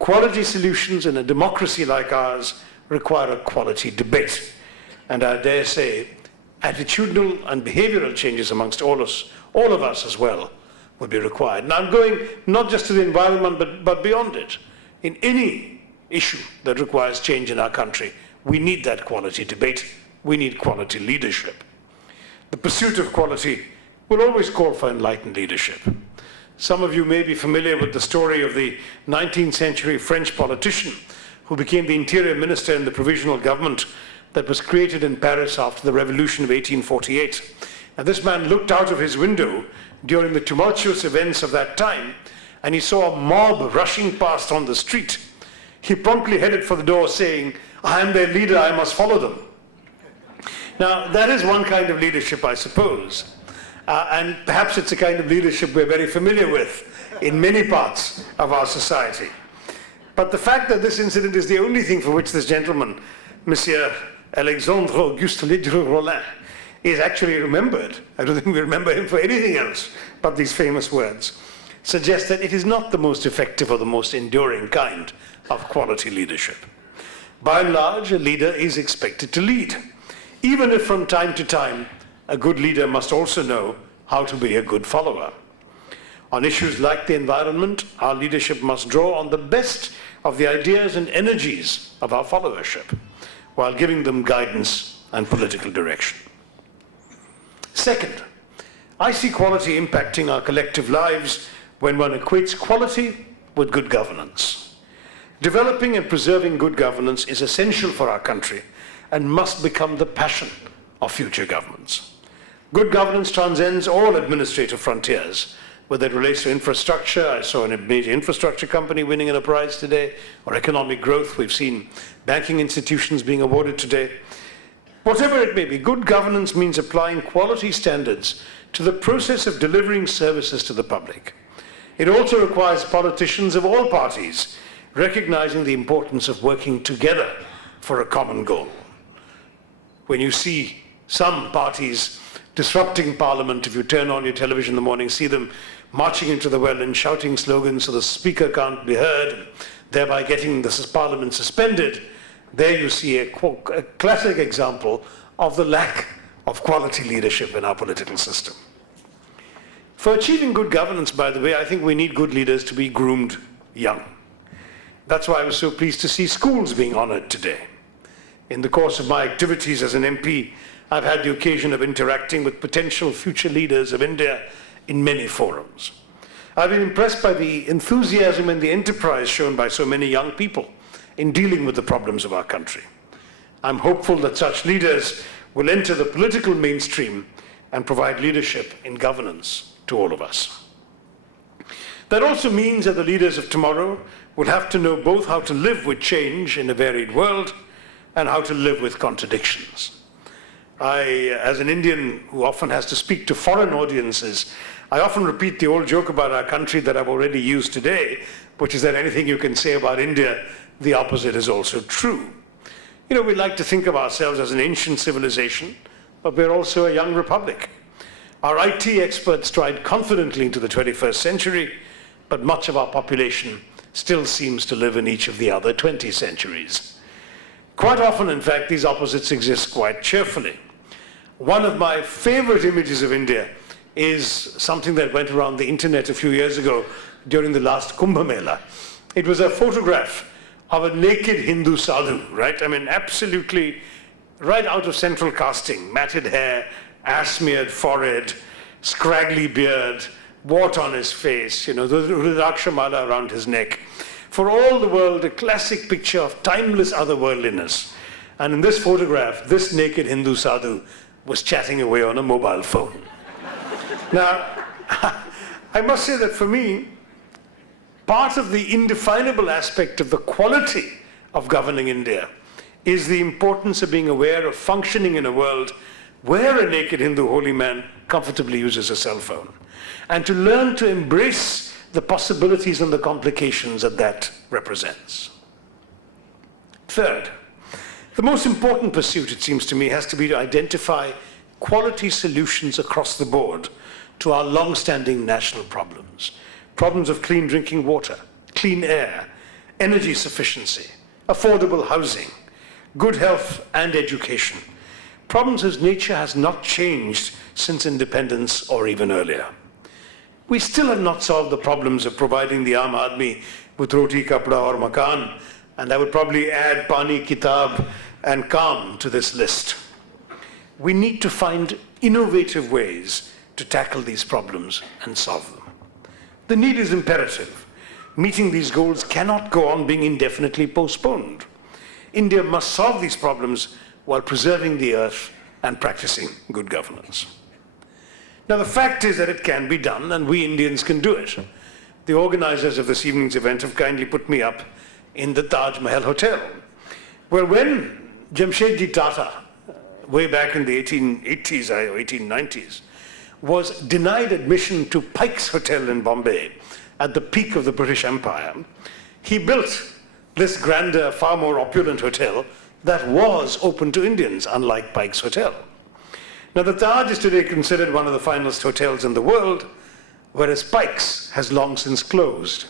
Quality solutions in a democracy like ours require a quality debate. And I dare say, attitudinal and behavioral changes amongst all of us as well will be required. And I'm going not just to the environment, but beyond it. In any issue that requires change in our country, we need that quality debate. We need quality leadership. The pursuit of quality will always call for enlightened leadership. Some of you may be familiar with the story of the 19th century French politician who became the interior minister in the provisional government that was created in Paris after the revolution of 1848. And this man looked out of his window during the tumultuous events of that time, and he saw a mob rushing past on the street. He promptly headed for the door saying, "I am their leader, I must follow them." Now, that is one kind of leadership, I suppose. And perhaps it's a kind of leadership we're very familiar with in many parts of our society. But the fact that this incident is the only thing for which this gentleman, Monsieur Alexandre Auguste Ledru-Rollin, is actually remembered, I don't think we remember him for anything else but these famous words, suggests that it is not the most effective or the most enduring kind of quality leadership. By and large, a leader is expected to lead, even if from time to time, a good leader must also know how to be a good follower. On issues like the environment, our leadership must draw on the best of the ideas and energies of our followership, while giving them guidance and political direction. Second, I see quality impacting our collective lives when one equates quality with good governance. Developing and preserving good governance is essential for our country and must become the passion of future governments. Good governance transcends all administrative frontiers, whether it relates to infrastructure. I saw a major infrastructure company winning a prize today, or economic growth. We've seen banking institutions being awarded today. Whatever it may be, good governance means applying quality standards to the process of delivering services to the public. It also requires politicians of all parties recognizing the importance of working together for a common goal. When you see some parties disrupting Parliament, if you turn on your television in the morning, see them marching into the well and shouting slogans so the Speaker can't be heard, thereby getting the Parliament suspended, there you see a classic example of the lack of quality leadership in our political system. For achieving good governance, by the way, I think we need good leaders to be groomed young. That's why I was so pleased to see schools being honored today. In the course of my activities as an MP, I've had the occasion of interacting with potential future leaders of India in many forums. I've been impressed by the enthusiasm and the enterprise shown by so many young people in dealing with the problems of our country. I'm hopeful that such leaders will enter the political mainstream and provide leadership in governance to all of us. That also means that the leaders of tomorrow will have to know both how to live with change in a varied world and how to live with contradictions. I, as an Indian who often has to speak to foreign audiences, I often repeat the old joke about our country that I've already used today, which is that anything you can say about India, the opposite is also true. You know, we like to think of ourselves as an ancient civilization, but we're also a young republic. Our IT experts stride confidently into the 21st century, but much of our population still seems to live in each of the other 20 centuries. Quite often, in fact, these opposites exist quite cheerfully. One of my favorite images of India is something that went around the internet a few years ago during the last Kumbh Mela. It was a photograph of a naked Hindu sadhu, right? I mean, absolutely right out of central casting, matted hair, ash-smeared forehead, scraggly beard, wart on his face, you know, the Rudrakshamala around his neck. For all the world, a classic picture of timeless otherworldliness. And in this photograph, this naked Hindu sadhu was chatting away on a mobile phone. Now, I must say that for me, part of the indefinable aspect of the quality of governing India is the importance of being aware of functioning in a world where a naked Hindu holy man comfortably uses a cell phone, and to learn to embrace the possibilities and the complications that that represents. Third, the most important pursuit, it seems to me, has to be to identify quality solutions across the board to our long-standing national problems. Problems of clean drinking water, clean air, energy sufficiency, affordable housing, good health and education. Problems whose nature has not changed since independence or even earlier. We still have not solved the problems of providing the Aam Aadmi with roti, kapda or makan, and I would probably add pani, kitab and kaam to this list. We need to find innovative ways to tackle these problems and solve them. The need is imperative. Meeting these goals cannot go on being indefinitely postponed. India must solve these problems while preserving the earth and practicing good governance. Now, the fact is that it can be done, and we Indians can do it. The organizers of this evening's event have kindly put me up in the Taj Mahal Hotel, where when Jamshedji Tata, way back in the 1880s or 1890s, was denied admission to Pike's Hotel in Bombay at the peak of the British Empire, he built this grander, far more opulent hotel that was open to Indians, unlike Pike's Hotel. Now, the Taj is today considered one of the finest hotels in the world, whereas Pike's has long since closed.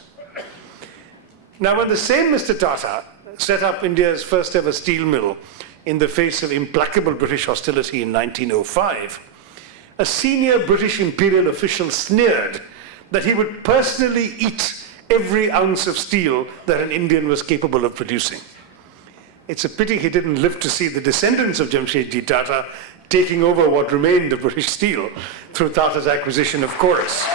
Now, when the same Mr. Tata set up India's first ever steel mill in the face of implacable British hostility in 1905, a senior British imperial official sneered that he would personally eat every ounce of steel that an Indian was capable of producing. It's a pity he didn't live to see the descendants of Jamshedji Tata taking over what remained of British steel through Tata's acquisition of Chorus.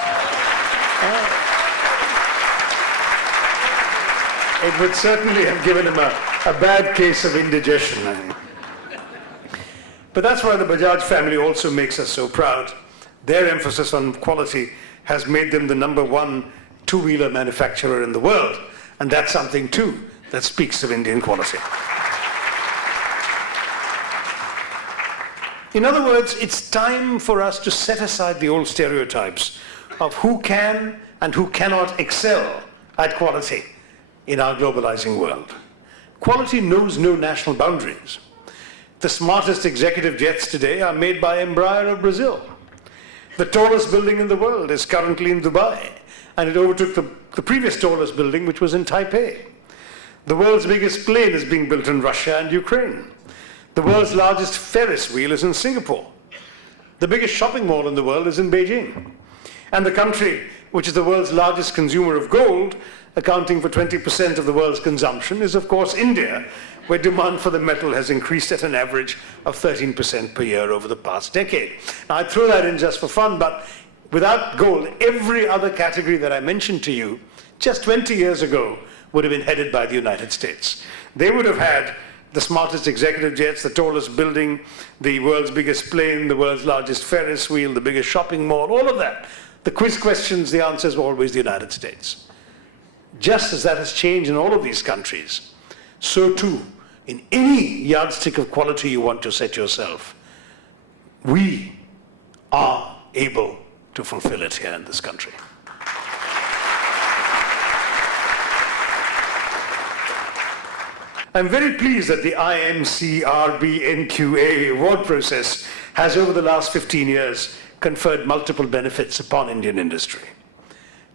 It would certainly have given him a bad case of indigestion, I think. But that's why the Bajaj family also makes us so proud. Their emphasis on quality has made them the #1 two-wheeler manufacturer in the world. And that's something, too, that speaks of Indian quality. In other words, it's time for us to set aside the old stereotypes of who can and who cannot excel at quality in our globalizing world. Quality knows no national boundaries. The smartest executive jets today are made by Embraer of Brazil. The tallest building in the world is currently in Dubai, and it overtook the previous tallest building, which was in Taipei. The world's biggest plane is being built in Russia and Ukraine. The world's largest Ferris wheel is in Singapore. The biggest shopping mall in the world is in Beijing. And the country, which is the world's largest consumer of gold, accounting for 20% of the world's consumption, is of course India, where demand for the metal has increased at an average of 13% per year over the past decade. Now, I throw that in just for fun, but without gold, every other category that I mentioned to you just 20 years ago would have been headed by the United States. They would have had the smartest executive jets, the tallest building, the world's biggest plane, the world's largest Ferris wheel, the biggest shopping mall, all of that. The quiz questions, the answers were always the United States. Just as that has changed in all of these countries, so too, in any yardstick of quality you want to set yourself, we are able to fulfill it here in this country. I'm very pleased that the IMC RBNQA award process has, over the last 15 years, conferred multiple benefits upon Indian industry.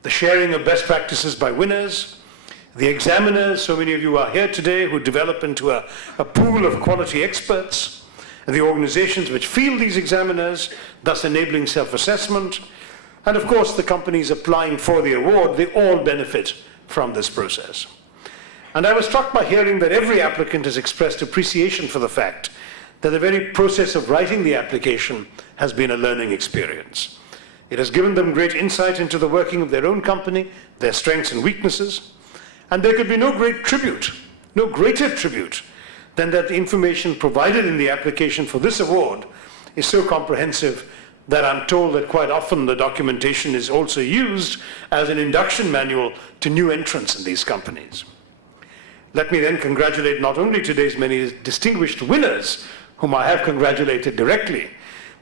The sharing of best practices by winners, the examiners, so many of you are here today, who develop into a pool of quality experts, and the organizations which field these examiners, thus enabling self-assessment, and of course the companies applying for the award, they all benefit from this process. And I was struck by hearing that every applicant has expressed appreciation for the fact that the very process of writing the application has been a learning experience. It has given them great insight into the working of their own company, their strengths and weaknesses, and there could be no greater tribute than that the information provided in the application for this award is so comprehensive that I'm told that quite often the documentation is also used as an induction manual to new entrants in these companies. Let me then congratulate not only today's many distinguished winners, whom I have congratulated directly,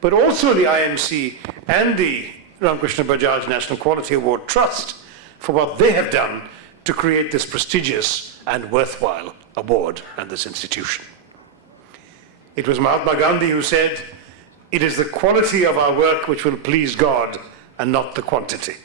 but also the IMC and the Ramkrishna Bajaj National Quality Award Trust for what they have done to create this prestigious and worthwhile award and this institution. It was Mahatma Gandhi who said, "It is the quality of our work which will please God and not the quantity."